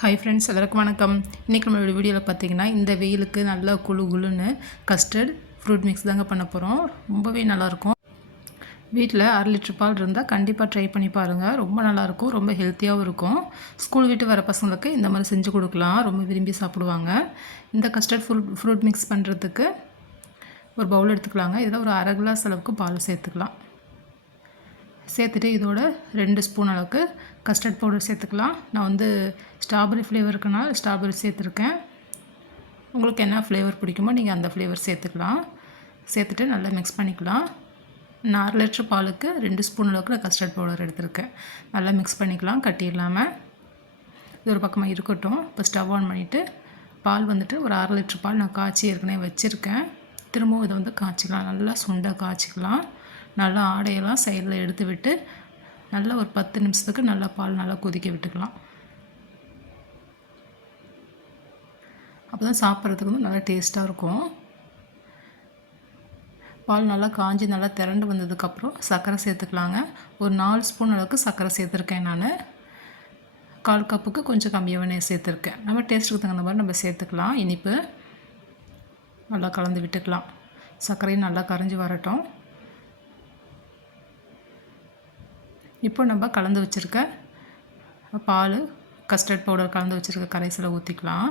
Hi friends, எல்லாருக்கும் வணக்கம். இன்றைக்கி நம்மளோட வீடியோவில் பார்த்தீங்கன்னா இந்த வெயிலுக்கு நல்லா குழு குழுன்னு கஸ்டர்ட் ஃப்ரூட் மிக்ஸ் தாங்க பண்ண போகிறோம். ரொம்பவே நல்லாயிருக்கும். வீட்டில் 1/2 லிட்டர் பால் இருந்தால் கண்டிப்பாக ட்ரை பண்ணி பாருங்கள். ரொம்ப நல்லாயிருக்கும், ரொம்ப ஹெல்த்தியாகவும் இருக்கும். ஸ்கூல் விட்டு வர பசங்களுக்கு இந்த மாதிரி செஞ்சு கொடுக்கலாம், ரொம்ப விரும்பி சாப்பிடுவாங்க. இந்த கஸ்டர்ட் ஃப்ரூட் மிக்ஸ் பண்ணுறதுக்கு ஒரு பவுல் எடுத்துக்கலாங்க. இதில் ஒரு 1/2 கிளாஸ் அளவுக்கு பால் சேர்த்துக்கலாம். சேர்த்துட்டு இதோட 2 ஸ்பூன் அளவுக்கு கஸ்டர்ட் பவுடர் சேர்த்துக்கலாம். நான் ஸ்ட்ராபெரி ஃப்ளேவர் இருக்கனால ஸ்ட்ராபெரி சேர்த்துருக்கேன். உங்களுக்கு என்ன ஃப்ளேவர் பிடிக்குமோ நீங்கள் அந்த ஃப்ளேவர் சேர்த்துக்கலாம். சேர்த்துட்டு நல்லா மிக்ஸ் பண்ணிக்கலாம். நான் 1/2 லிட்டர் பாலுக்கு 2 ஸ்பூன் அளவுக்கு நான் கஸ்டர்ட் பவுடர் எடுத்திருக்கேன். நல்லா மிக்ஸ் பண்ணிக்கலாம் கட்டி இல்லாமல். இது ஒரு பக்கமாக இருக்கட்டும். இப்போ ஸ்டவ் ஆன் பண்ணிவிட்டு பால் ஒரு 1/2 லிட்டர் பால் நான் காய்ச்சி ஏற்கனவே வச்சுருக்கேன். திரும்பவும் இதை காய்ச்சிக்கலாம். நல்லா சுண்டை காய்ச்சிக்கலாம். நல்லா ஆடையெல்லாம் சைடில் எடுத்து விட்டு நல்லா ஒரு 10 நிமிஷத்துக்கு நல்லா பால் நல்லா கொதிக்க விட்டுக்கலாம். அப்போ தான் சாப்பிட்றதுக்கு நல்லா டேஸ்ட்டாக இருக்கும். பால் நல்லா காஞ்சி நல்லா திரண்டு வந்ததுக்கப்புறம் சர்க்கரை சேர்த்துக்கலாங்க. ஒரு 4 ஸ்பூன் அளவுக்கு சர்க்கரை சேர்த்துருக்கேன். நான் 1/4 கப்புக்கு கொஞ்சம் கம்மியாகவே சேர்த்துருக்கேன். நம்ம டேஸ்ட்டுக்கு தகுந்த மாதிரி நம்ம சேர்த்துக்கலாம். இனிப்பு நல்லா கலந்து விட்டுக்கலாம். சர்க்கரையும் நல்லா கரைஞ்சி வரட்டும். இப்போ நம்ம கலந்து வச்சுருக்க பால் கஸ்டர்ட் பவுடர் கலந்து வச்சுருக்க கரைசலை ஊற்றிக்கலாம்.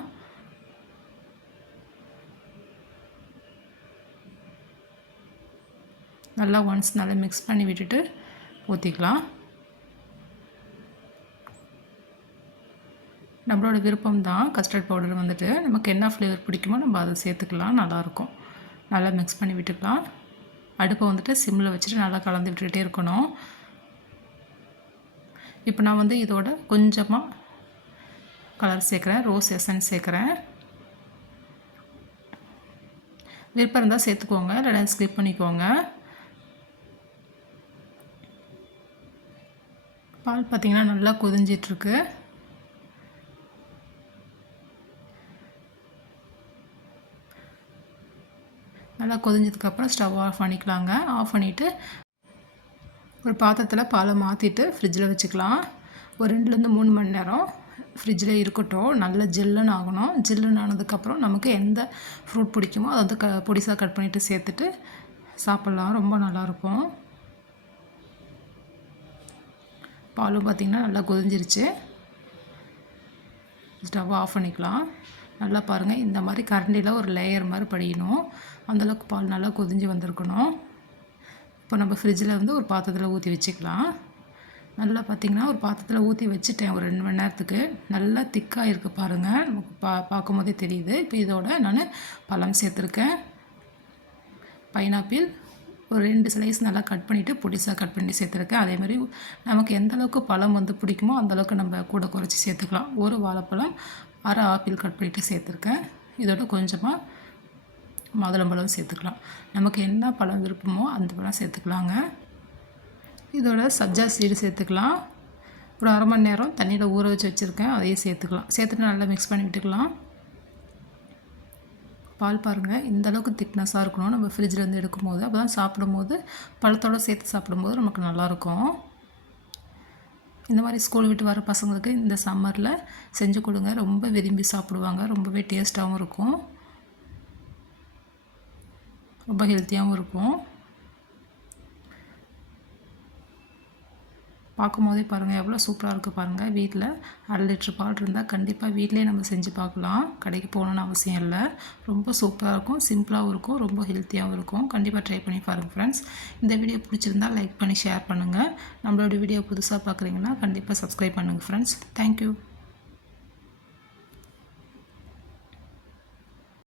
நல்லா நல்லா மிக்ஸ் பண்ணி விட்டுட்டு ஊற்றிக்கலாம். நம்மளோட விருப்பம் தான். கஸ்டர்ட் பவுடர் நமக்கு என்ன ஃப்ளேவர் பிடிக்குமோ நம்ம அதை சேர்த்துக்கலாம். நல்லாயிருக்கும். நல்லா மிக்ஸ் பண்ணி விட்டுக்கலாம். அடுப்பை சிம்மில் வச்சுட்டு நல்லா கலந்து விட்டுகிட்டே இருக்கணும். இப்போ நான் இதோட கொஞ்சமாக கலர் சேர்க்குறேன். ரோஸ் எசன்ஸ் சேர்க்குறேன். விருப்பம் இருந்தால் சேர்த்துக்கோங்க, இல்லைனா ஸ்கிப் பண்ணிக்கோங்க. பால் பார்த்திங்கன்னா நல்லா கொதிஞ்சிட்ருக்கு. நல்லா கொதிஞ்சதுக்கப்புறம் ஸ்டவ் ஆஃப் பண்ணிக்கலாங்க. ஆஃப் பண்ணிவிட்டு ஒரு பாத்திரத்தில் பாலை மாற்றிட்டு ஃப்ரிட்ஜில் வச்சுக்கலாம். ஒரு 2லேருந்து 3 மணி நேரம் ஃப்ரிட்ஜில் இருக்கட்டும். நல்லா ஜில்லுன்னு ஆகணும். ஜில்லுன்னு ஆனதுக்கப்புறம் நமக்கு எந்த ஃப்ரூட் பிடிக்குமோ அதை பொடிசாக கட் பண்ணிவிட்டு சேர்த்துட்டு சாப்பிட்லாம். ரொம்ப நல்லாயிருக்கும். பாலும் பார்த்திங்கன்னா நல்லா கொதிஞ்சிருச்சு. ஸ்டவ் ஆஃப் பண்ணிக்கலாம். நல்லா பாருங்கள், இந்த மாதிரி கரண்டியில் ஒரு லேயர் மாதிரி படியணும். அந்தளவுக்கு பால் நல்லா கொதிஞ்சு வந்திருக்கணும். இப்போ நம்ம ஃப்ரிட்ஜில் ஒரு பாத்திரத்தில் ஊற்றி வச்சுக்கலாம். நல்லா பார்த்திங்கன்னா ஒரு பாத்திரத்தில் ஊற்றி வச்சுட்டேன் ஒரு 2 மணி நேரத்துக்கு. நல்லா திக்காக இருக்குது பாருங்கள். நமக்கு பார்க்கும் போதே தெரியுது. இப்போ இதோட நான் பழம் சேர்த்துருக்கேன். பைனாப்பிள் ஒரு 2 ஸ்லைஸ் நல்லா கட் பண்ணிவிட்டு பொடிசாக கட் பண்ணி சேர்த்துருக்கேன். அதேமாதிரி நமக்கு எந்தளவுக்கு பழம் பிடிக்குமோ அந்தளவுக்கு நம்ம கூட குறைச்சி சேர்த்துக்கலாம். ஒரு வாழைப்பழம், 1/2 ஆப்பிள் கட் பண்ணிவிட்டு சேர்த்துருக்கேன். இதோட கொஞ்சமாக மாதுளம்பழம் சேர்த்துக்கலாம். நமக்கு என்ன பழம் விருப்பமோ அந்த பழம் சேர்த்துக்கலாங்க. இதோட சப்ஜா சீடு சேர்த்துக்கலாம். ஒரு 1/2 மணி நேரம் தண்ணியில் ஊற வச்சு வச்சுருக்கேன். அதையும் சேர்த்துக்கலாம். சேர்த்துட்டு நல்லா மிக்ஸ் பண்ணி விட்டுக்கலாம். பால் பாருங்கள், இந்தளவுக்கு திக்னஸாக இருக்கணும் நம்ம ஃப்ரிட்ஜிலேருந்து எடுக்கும்போது. அப்போ தான் சாப்பிடும்போது பழத்தோடு சேர்த்து சாப்பிடும்போது நமக்கு நல்லாயிருக்கும். இந்த மாதிரி ஸ்கூல் விட்டு வர பசங்களுக்கு இந்த சம்மரில் செஞ்சு கொடுங்க. ரொம்ப விரும்பி சாப்பிடுவாங்க. ரொம்பவே டேஸ்ட்டாகவும் இருக்கும். ரொம்ப ஹெல்த்தியாகவும் இருக்கும். பார்க்கும்போதே பாருங்கள் எவ்வளோ சூப்பராக இருக்குது பாருங்கள். வீட்டில் 1/2 லிட்டர் பால் இருந்தால் கண்டிப்பாக வீட்டிலே நம்ம செஞ்சு பார்க்கலாம். கடைக்கு போகணுன்னு அவசியம் இல்லை. ரொம்ப சூப்பராக இருக்கும், சிம்பிளாகவும் இருக்கும், ரொம்ப ஹெல்த்தியாகவும் இருக்கும். கண்டிப்பாக ட்ரை பண்ணி பாருங்கள் ஃப்ரெண்ட்ஸ். இந்த வீடியோ பிடிச்சிருந்தால் லைக் பண்ணி ஷேர் பண்ணுங்கள். நம்மளோட வீடியோ புதுசாக பார்க்குறீங்கன்னா கண்டிப்பாக சப்ஸ்கிரைப் பண்ணுங்கள் ஃப்ரெண்ட்ஸ். தேங்க்யூ.